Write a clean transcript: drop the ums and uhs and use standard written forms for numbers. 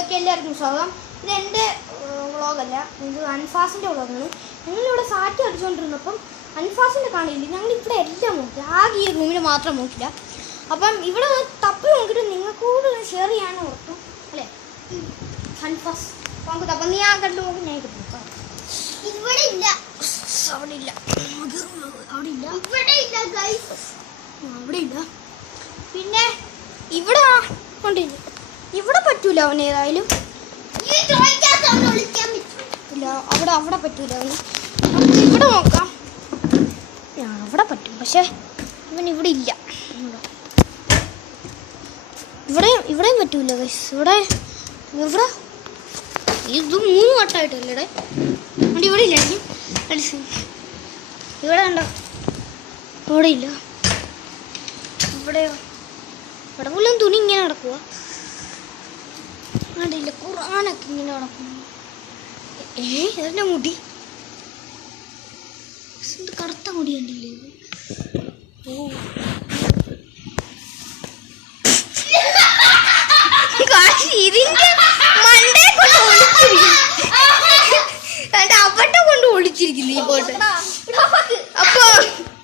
വീഡിയോയ്ക്ക് എല്ലാവർക്കും സ്വാഗതം. ഇത് എൻ്റെ വ്ളോഗല്ല, ഇത് അൻഫാസിൻ്റെ വ്ളോഗാണ്. ഞങ്ങളിവിടെ സാറ്റ് അടിച്ചുകൊണ്ടിരുന്നപ്പം അൻഫാസിൻ്റെ കാണില്ല. ഞങ്ങളിവിടെ എല്ലാം നോക്കി, ആകെ ഈ റൂമിൽ മാത്രം നോക്കില്ല. അപ്പം ഇവിടെ തപ്പി നോക്കിയിട്ട് നിങ്ങൾക്കൂടെ ഷെയർ ചെയ്യാനും ഓർത്തു അല്ലേ അൻഫാസ്. നമുക്ക് തപ്പം നീ ആ കണ്ടു നോക്കി ഞാൻ നോക്കാം. ഇവിടെ ഇല്ല, അവിടെ ഇല്ല, അവിടെ ഇല്ല, ഇവിടെ ഇല്ല ഗൈസ്, അവിടെ ഇല്ല. പിന്നെ ഇവിടെ കൊണ്ടില്ല, ഇവിടെ പറ്റൂല അവന്. ഏതായാലും ഇല്ല, അവിടെ പറ്റൂല അവന്. നമുക്ക് ഇവിടെ നോക്കാം. അവിടെ പറ്റും, പക്ഷെ ഇവൻ ഇവിടെ ഇല്ല. ഇവിടെയും പറ്റൂല ഗൈസ്. ഇവിടെ ഇത് 3 വട്ടമായിട്ടല്ലേ ഇവിടെ ഇവിടെ ഇല്ലായിരിക്കും. ഇവിടെ ഉണ്ടോ? ഇവിടെ ഇല്ല. ഇവിടെയോ? ഇവിടെ പോലും തുണി ഇങ്ങനെ നടക്കുക. കണ്ടില്ല, ഖുർആനൊക്കെ ഇങ്ങനെ നടക്കുന്നു. ഇതെന്നെ മുടി, കറുത്ത മുടി കണ്ടില്ലേ? ഓ